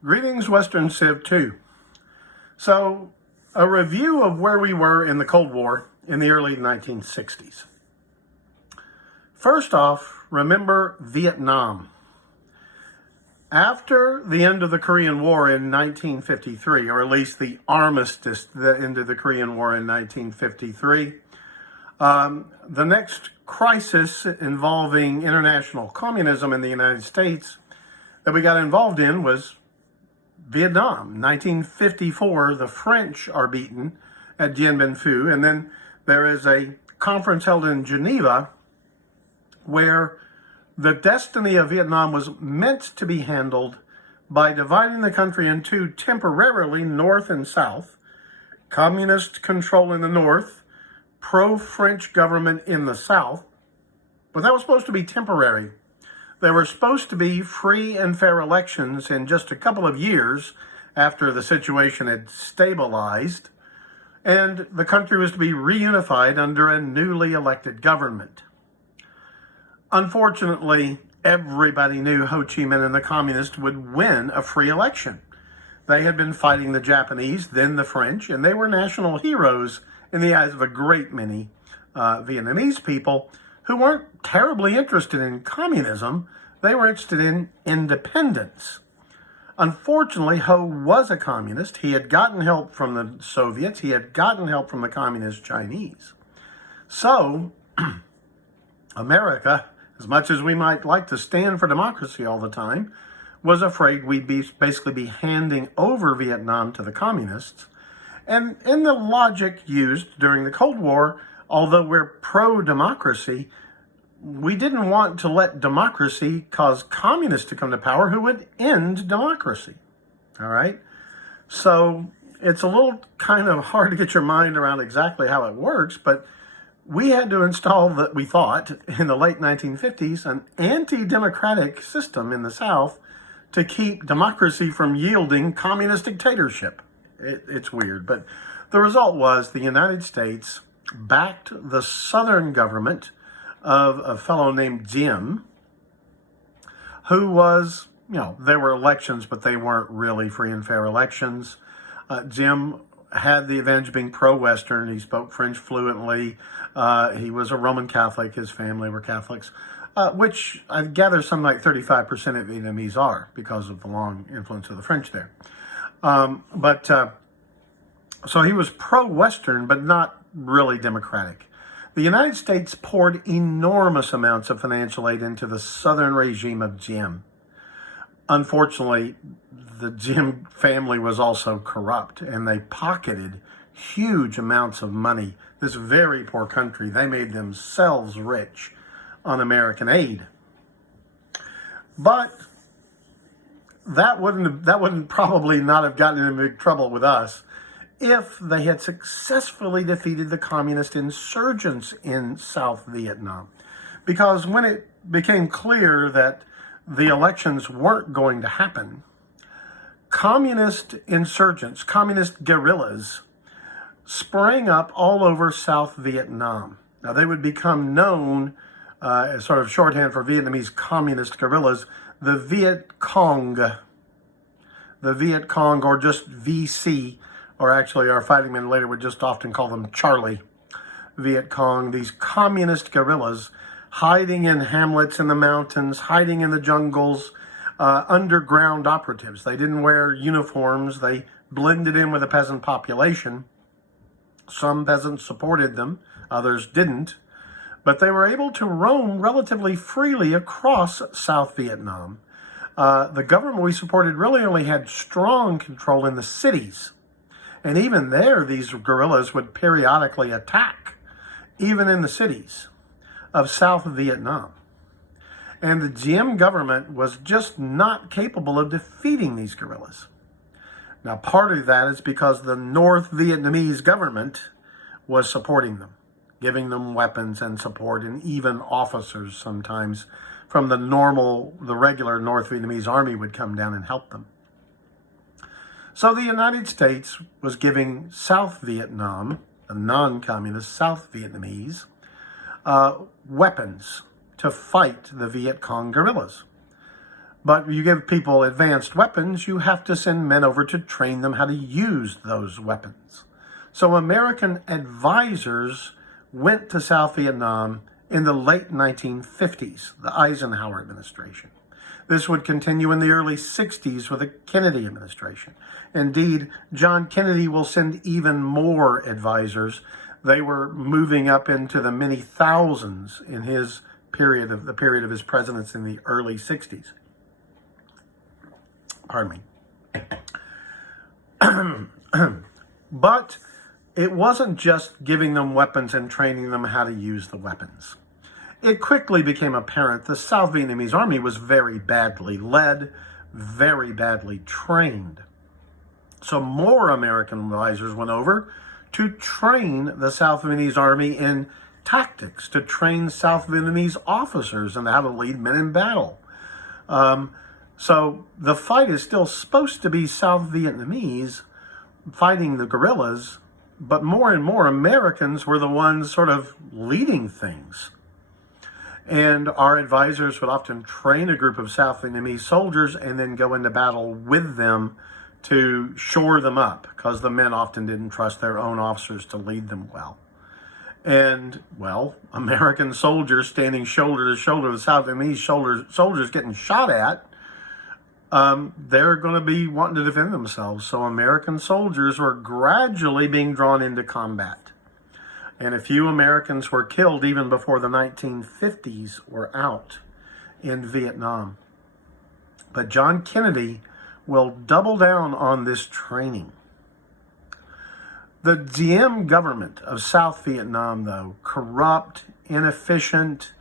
Greetings, Western Civ 2. So, a review of where we were in the Cold War in the early 1960s. First off, remember Vietnam. After the end of the Korean War in 1953, or at least the armistice that ended the Korean War in 1953, the next crisis involving international communism in the United States that we got involved in was Vietnam. 1954, the French are beaten at Dien Bien Phu, and then there is a conference held in Geneva where the destiny of Vietnam was meant to be handled by dividing the country into temporarily North and South, communist control in the North, pro-French government in the South, but that was supposed to be temporary. There were supposed to be free and fair elections in just a couple of years after the situation had stabilized, and the country was to be reunified under a newly elected government. Unfortunately, everybody knew Ho Chi Minh and the communists would win a free election. They had been fighting the Japanese, then the French, and they were national heroes in the eyes of a great many Vietnamese people who weren't terribly interested in communism. They were interested in independence. Unfortunately, Ho was a communist. He had gotten help from the Soviets. He had gotten help from the communist Chinese. So, America, as much as we might like to stand for democracy all the time, was afraid we'd basically be handing over Vietnam to the communists. And in the logic used during the Cold War, although we're pro-democracy, we didn't want to let democracy cause communists to come to power who would end democracy. All right? So it's a little kind of hard to get your mind around exactly how it works, but we had to install, that we thought, in the late 1950s, an anti-democratic system in the South to keep democracy from yielding communist dictatorship. It's weird, but the result was the United States backed the Southern government of a fellow named Diem, who was, there were elections, but they weren't really free and fair elections. Diem had the advantage of being pro-Western. He spoke French fluently. He was a Roman Catholic. His family were Catholics, which I gather something like 35% of Vietnamese are because of the long influence of the French there. So he was pro-Western, but not really democratic. The United States poured enormous amounts of financial aid into the southern regime of Diem. Unfortunately, the Diem family was also corrupt, and they pocketed huge amounts of money. This very poor country, they made themselves rich on American aid. But that wouldn't probably not have gotten into big trouble with us if they had successfully defeated the communist insurgents in South Vietnam. Because when it became clear that the elections weren't going to happen, communist insurgents, communist guerrillas, sprang up all over South Vietnam. Now, they would become known as sort of shorthand for Vietnamese communist guerrillas, the Vietcong. The Vietcong, or just VC, or actually our fighting men later would just often call them Charlie. Vietcong, these communist guerrillas hiding in hamlets in the mountains, hiding in the jungles, underground operatives. They didn't wear uniforms. They blended in with the peasant population. Some peasants supported them, others didn't. But they were able to roam relatively freely across South Vietnam. The government we supported really only had strong control in the cities. And even there, these guerrillas would periodically attack, even in the cities of South Vietnam. And the Diem government was just not capable of defeating these guerrillas. Now, part of that is because the North Vietnamese government was supporting them, giving them weapons and support, and even officers sometimes from the regular North Vietnamese army would come down and help them. So the United States was giving South Vietnam, the non-communist South Vietnamese, weapons to fight the Vietcong guerrillas. But you give people advanced weapons, you have to send men over to train them how to use those weapons. So American advisors went to South Vietnam in the late 1950s, the Eisenhower administration. This would continue in the early 60s with the Kennedy administration. Indeed, John Kennedy will send even more advisors. They were moving up into the many thousands in his period of his presidency in the early 60s. Pardon me. But it wasn't just giving them weapons and training them how to use the weapons. It quickly became apparent the South Vietnamese army was very badly led, very badly trained. So more American advisors went over to train the South Vietnamese army in tactics, to train South Vietnamese officers in how to lead men in battle. So the fight is still supposed to be South Vietnamese fighting the guerrillas, but more and more Americans were the ones sort of leading things. And our advisors would often train a group of South Vietnamese soldiers and then go into battle with them to shore them up, because the men often didn't trust their own officers to lead them well. And, well, American soldiers standing shoulder to shoulder with South Vietnamese soldiers getting shot at, they're going to be wanting to defend themselves. So American soldiers were gradually being drawn into combat. And a few Americans were killed even before the 1950s were out in Vietnam. But John Kennedy will double down on this training. The Diem government of South Vietnam, though, corrupt, inefficient,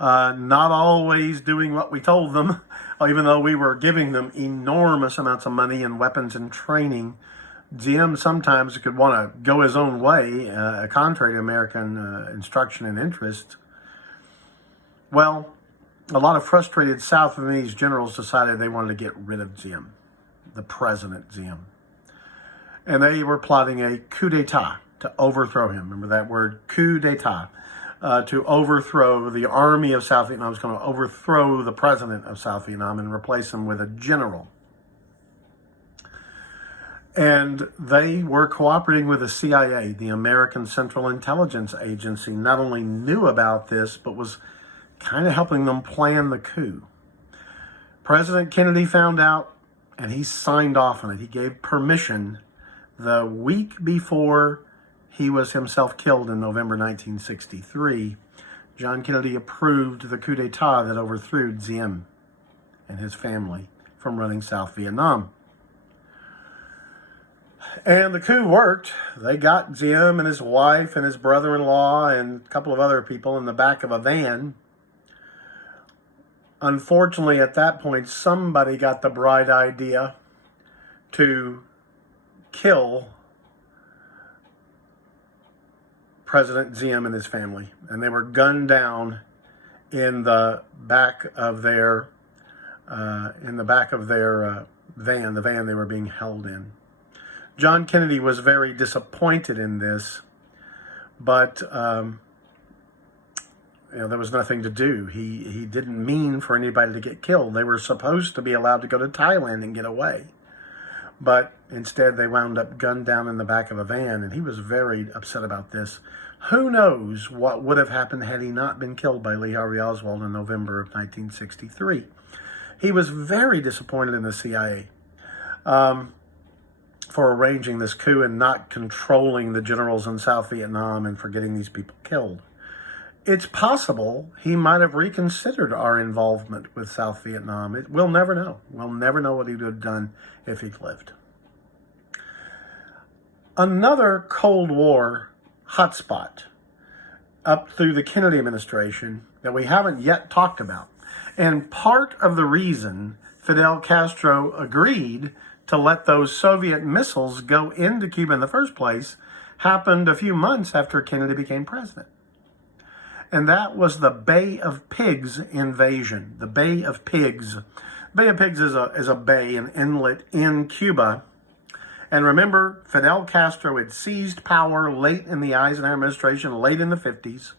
not always doing what we told them, even though we were giving them enormous amounts of money and weapons and training. Diem sometimes could want to go his own way, contrary to American instruction and interest. Well, a lot of frustrated South Vietnamese generals decided they wanted to get rid of Diem, the President Diem. And they were plotting a coup d'etat to overthrow him. Remember that word, coup d'etat. To overthrow the army of South Vietnam. Was going to overthrow the president of South Vietnam and replace him with a general. And they were cooperating with the CIA, the American Central Intelligence Agency. Not only knew about this, but was kind of helping them plan the coup. President Kennedy found out, and he signed off on it. He gave permission the week before he was himself killed in November 1963. John Kennedy approved the coup d'etat that overthrew Diem and his family from running South Vietnam. And the coup worked. They got Diem and his wife and his brother-in-law and a couple of other people in the back of a van. Unfortunately, at that point, somebody got the bright idea to kill President Diem and his family. And they were gunned down in the back of their van, the van they were being held in. John Kennedy was very disappointed in this, but there was nothing to do. He didn't mean for anybody to get killed. They were supposed to be allowed to go to Thailand and get away. But instead, they wound up gunned down in the back of a van, and he was very upset about this. Who knows what would have happened had he not been killed by Lee Harvey Oswald in November of 1963. He was very disappointed in the CIA for arranging this coup and not controlling the generals in South Vietnam and for getting these people killed. It's possible he might have reconsidered our involvement with South Vietnam. We'll never know. We'll never know what he would have done if he'd lived. Another Cold War hotspot up through the Kennedy administration that we haven't yet talked about. And part of the reason Fidel Castro agreed to let those Soviet missiles go into Cuba in the first place happened a few months after Kennedy became president. And that was the Bay of Pigs invasion. The Bay of Pigs. Bay of Pigs is a bay, an inlet in Cuba. And remember, Fidel Castro had seized power late in the Eisenhower administration, late in the 50s.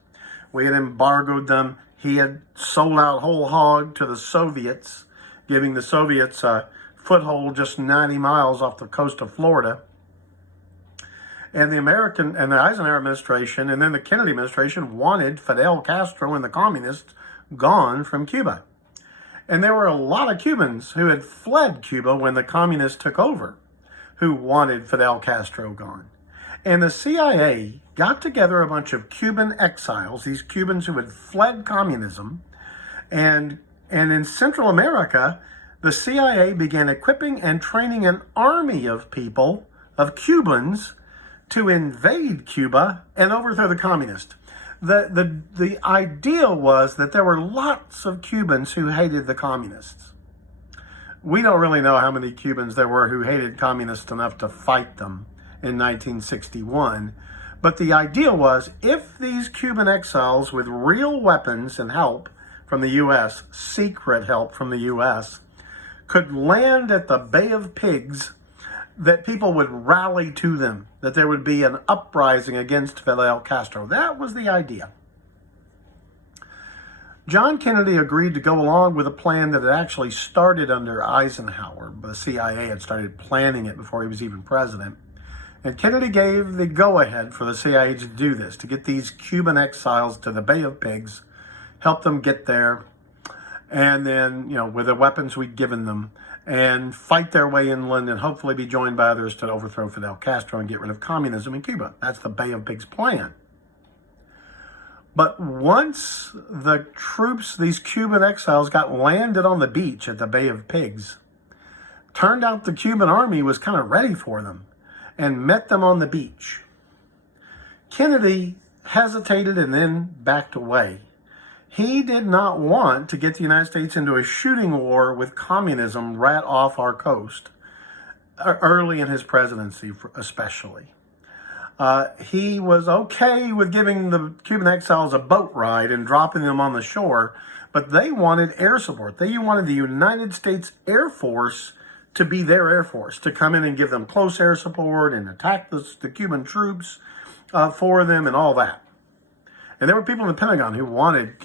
We had embargoed them. He had sold out whole hog to the Soviets giving the Soviets a foothold just 90 miles off the coast of Florida. And the Eisenhower administration and then the Kennedy administration wanted Fidel Castro and the communists gone from Cuba. And there were a lot of Cubans who had fled Cuba when the communists took over, who wanted Fidel Castro gone. And the CIA got together a bunch of Cuban exiles, these Cubans who had fled communism, and in Central America, the CIA began equipping and training an army of people, of Cubans, to invade Cuba and overthrow the communists. The idea was that there were lots of Cubans who hated the communists. We don't really know how many Cubans there were who hated communists enough to fight them in 1961. But the idea was, if these Cuban exiles with real weapons and help from the U.S., secret help from the U.S., could land at the Bay of Pigs, that people would rally to them, that there would be an uprising against Fidel Castro. That was the idea. John Kennedy agreed to go along with a plan that had actually started under Eisenhower. The CIA had started planning it before he was even president. And Kennedy gave the go-ahead for the CIA to do this, to get these Cuban exiles to the Bay of Pigs, help them get there, and then, with the weapons we'd given them, and fight their way inland and hopefully be joined by others to overthrow Fidel Castro and get rid of communism in Cuba. That's the Bay of Pigs plan. But once the troops, these Cuban exiles, got landed on the beach at the Bay of Pigs, turned out the Cuban army was kind of ready for them and met them on the beach. Kennedy hesitated and then backed away. He did not want to get the United States into a shooting war with communism right off our coast, early in his presidency especially. He was okay with giving the Cuban exiles a boat ride and dropping them on the shore, but they wanted air support. They wanted the United States Air Force to be their Air Force, to come in and give them close air support and attack the Cuban troops for them and all that. And there were people in the Pentagon who wanted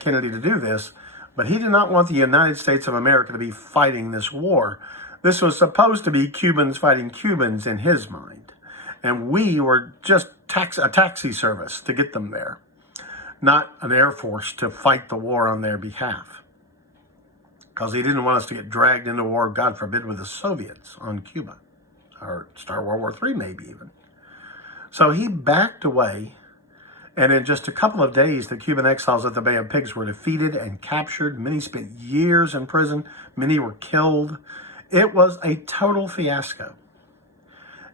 Kennedy to do this, but he did not want the United States of America to be fighting this war. This was supposed to be Cubans fighting Cubans in his mind. And we were just a taxi service to get them there, not an air force to fight the war on their behalf. Because he didn't want us to get dragged into war, God forbid, with the Soviets on Cuba, or start World War III maybe even. So he backed away. And in just a couple of days, the Cuban exiles at the Bay of Pigs were defeated and captured. Many spent years in prison. Many were killed. It was a total fiasco.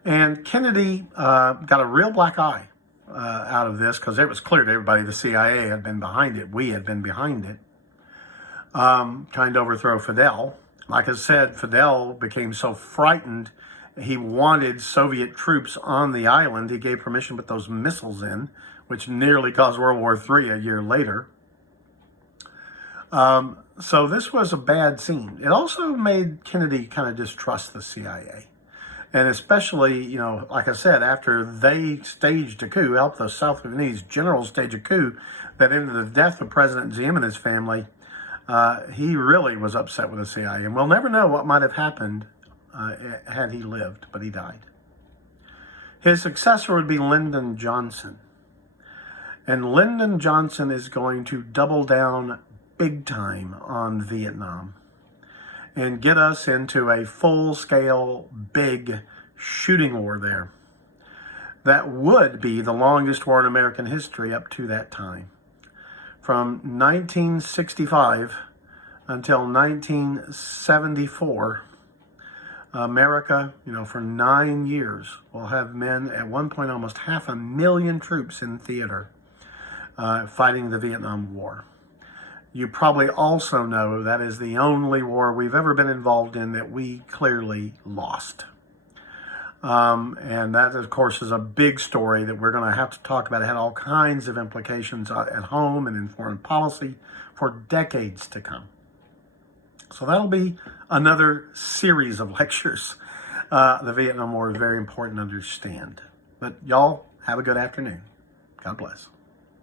And Kennedy got a real black eye out of this, because it was clear to everybody the CIA had been behind it. We had been behind it, trying to overthrow Fidel. Like I said, Fidel became so frightened, he wanted Soviet troops on the island. He gave permission to put those missiles in, which nearly caused World War III a year later. So this was a bad scene. It also made Kennedy kind of distrust the CIA. And especially, like I said, after they staged a coup, helped the South Vietnamese generals stage a coup that ended the death of President Diem and his family, he really was upset with the CIA. And we'll never know what might have happened had he lived, but he died. His successor would be Lyndon Johnson. And Lyndon Johnson is going to double down big time on Vietnam and get us into a full-scale, big shooting war there. That would be the longest war in American history up to that time. From 1965 until 1974, America, for 9 years, will have men, at one point almost 500,000 troops in theater fighting the Vietnam War. You probably also know that is the only war we've ever been involved in that we clearly lost. And that, of course, is a big story that we're going to have to talk about. It had all kinds of implications at home and in foreign policy for decades to come. So that'll be another series of lectures. The Vietnam War is very important to understand. But y'all, have a good afternoon. God bless.